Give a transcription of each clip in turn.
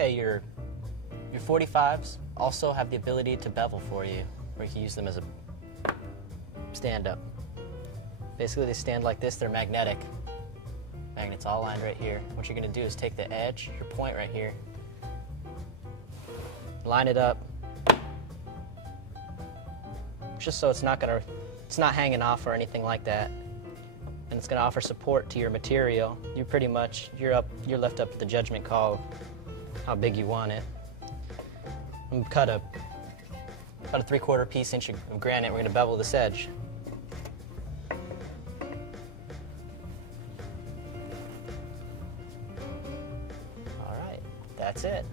Okay, your 45s also have the ability to bevel for you, or you can use them as a stand-up. Basically, they stand like this. They're magnetic. Magnets all lined right here. What you're going to do is take the edge, your point right here, line it up, just so it's not hanging off or anything like that, and it's going to offer support to your material. You're left up to the judgment call of how big you want it. I'm going to cut about a 3/4 inch of granite. We're going to bevel this edge. All right, that's it.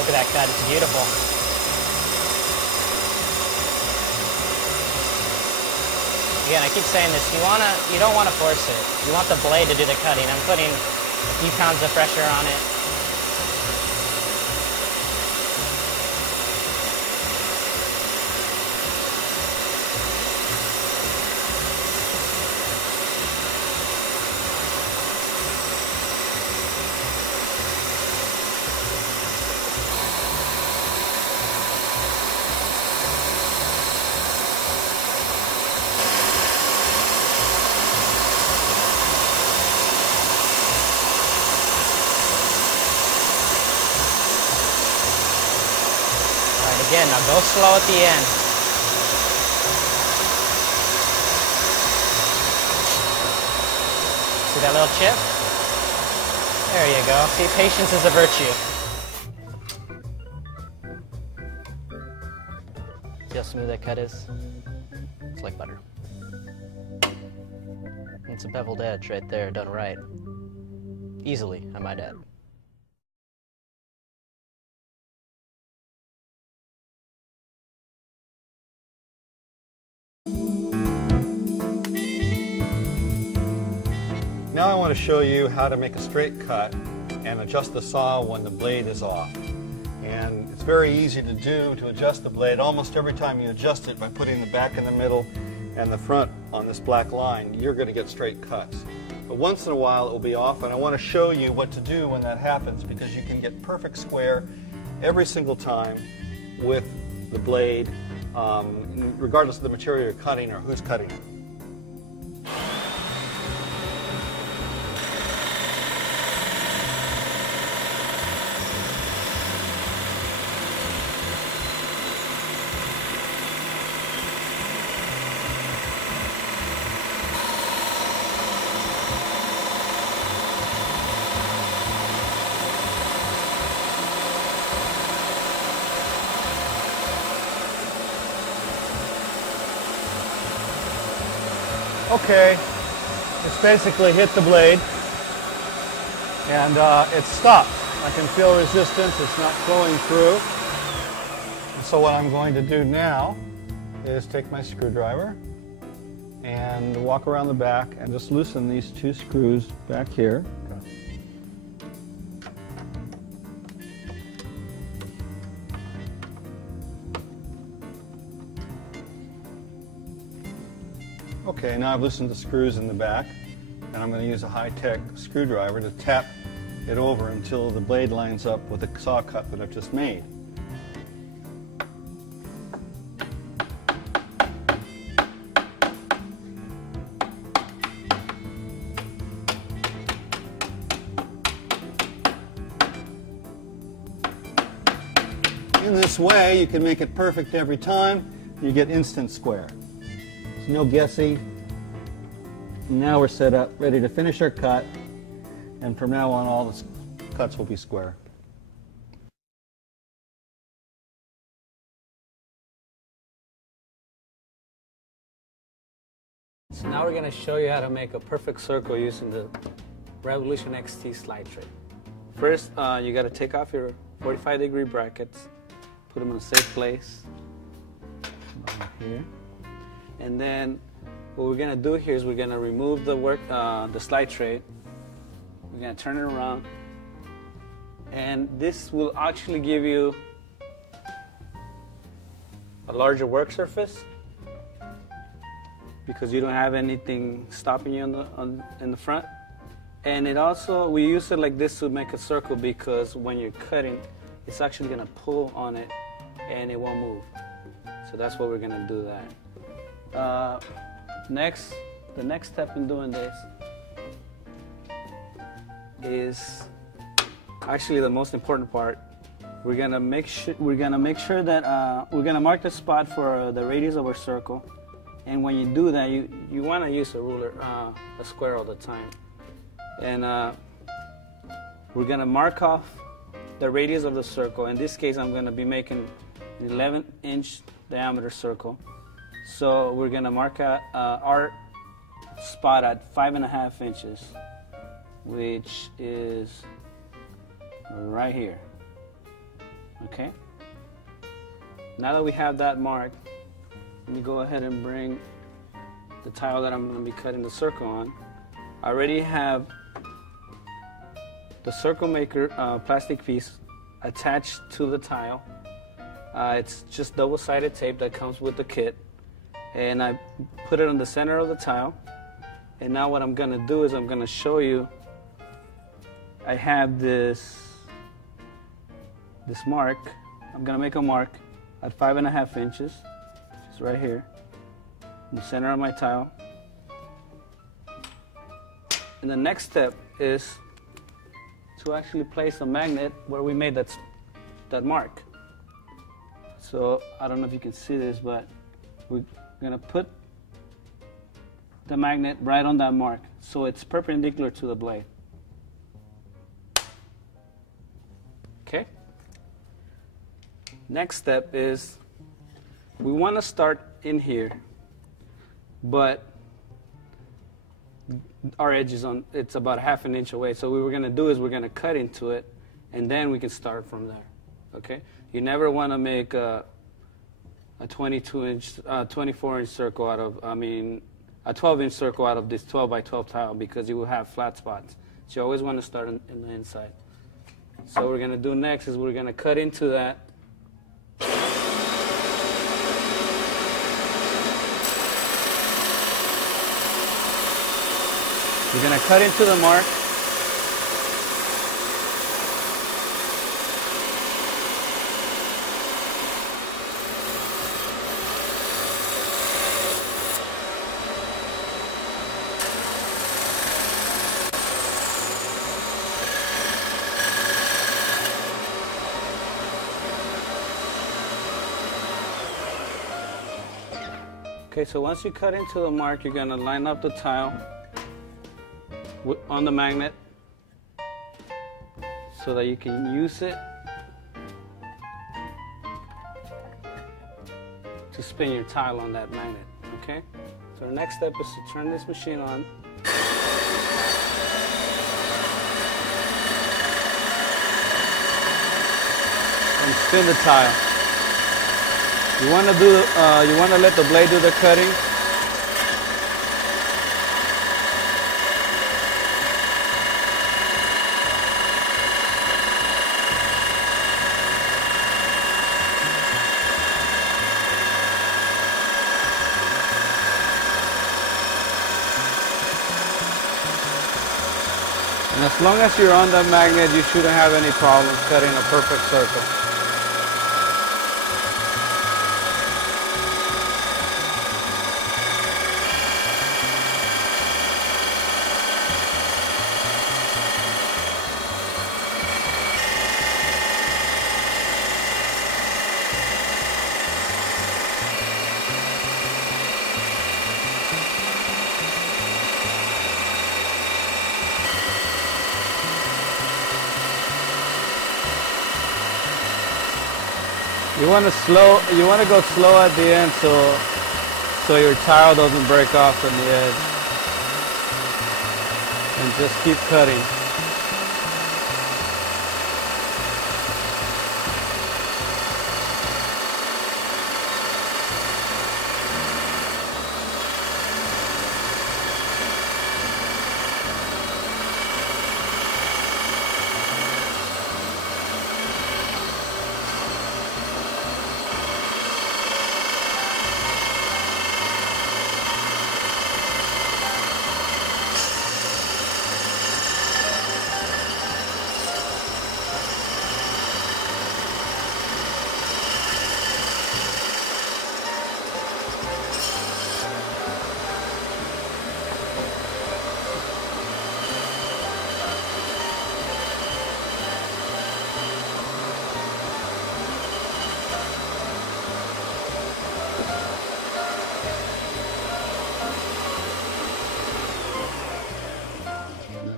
Look at that cut, it's beautiful. Again, I keep saying this, you don't want to force it. You want the blade to do the cutting. I'm putting a few pounds of pressure on it. Again, now go slow at the end. See that little chip? There you go. See, patience is a virtue. See how smooth that cut is? It's like butter. It's a beveled edge right there, done right. Easily, I might add. Now I want to show you how to make a straight cut and adjust the saw when the blade is off. And it's very easy to do, to adjust the blade. Almost every time you adjust it by putting the back in the middle and the front on this black line, you're going to get straight cuts. But once in a while it will be off, and I want to show you what to do when that happens, because you can get perfect square every single time with the blade, regardless of the material you're cutting or who's cutting it. Okay, it's basically hit the blade and it's stopped. I can feel resistance, it's not flowing through. And so what I'm going to do now is take my screwdriver and walk around the back and just loosen these two screws back here. Okay, now I've loosened the screws in the back, and I'm going to use a high-tech screwdriver to tap it over until the blade lines up with the saw cut that I've just made. In this way, you can make it perfect every time. You get instant square. There's no guessing. Now we're set up, ready to finish our cut, and from now on all the cuts will be square. So now we're going to show you how to make a perfect circle using the Revolution XT slide tray. First, you got to take off your 45-degree brackets Put them in a safe place. About here. And then what we're gonna do here is we're gonna remove the slide tray. We're gonna turn it around, and this will actually give you a larger work surface because you don't have anything stopping you in the front. And it also, we use it like this to make a circle because when you're cutting, it's actually gonna pull on it and it won't move. So that's what we're gonna do that. The next step in doing this is actually the most important part. We're gonna make sure that we're gonna mark the spot for the radius of our circle. And when you do that, you want to use a ruler, a square all the time. And we're gonna mark off the radius of the circle. In this case, I'm gonna be making an 11-inch diameter circle. So we're gonna mark out our spot at 5.5 inches, which is right here. Okay. Now that we have that marked, let me go ahead and bring the tile that I'm going to be cutting the circle on. I already have the circle maker plastic piece attached to the tile. It's just double-sided tape that comes with the kit, and I put it on the center of the tile. And now what I'm going to do is I'm going to show you. I have this mark. I'm going to make a mark at 5.5 inches, just right here, in the center of my tile. And the next step is to actually place a magnet where we made that mark. So I don't know if you can see this, but we're going to put the magnet right on that mark so it's perpendicular to the blade. Okay? Next step is we want to start in here, but our edge is on, it's about 1/2 inch away. So what we're going to do is we're going to cut into it, and then we can start from there. Okay? You never want to make a 22-inch, 24-inch circle out of, a 12-inch circle out of this 12 by 12 tile because you will have flat spots. So you always want to start in the inside. So what we're going to do next is we're going to cut into that. We're going to cut into the mark. Okay, so once you cut into the mark, you're going to line up the tile on the magnet so that you can use it to spin your tile on that magnet. Okay? So the next step is to turn this machine on. And spin the tile. You want to let the blade do the cutting. And as long as you're on the magnet, you shouldn't have any problems cutting a perfect circle. You want to go slow at the end so your tile doesn't break off on the edge. And just keep cutting.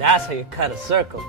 That's how you cut a circle.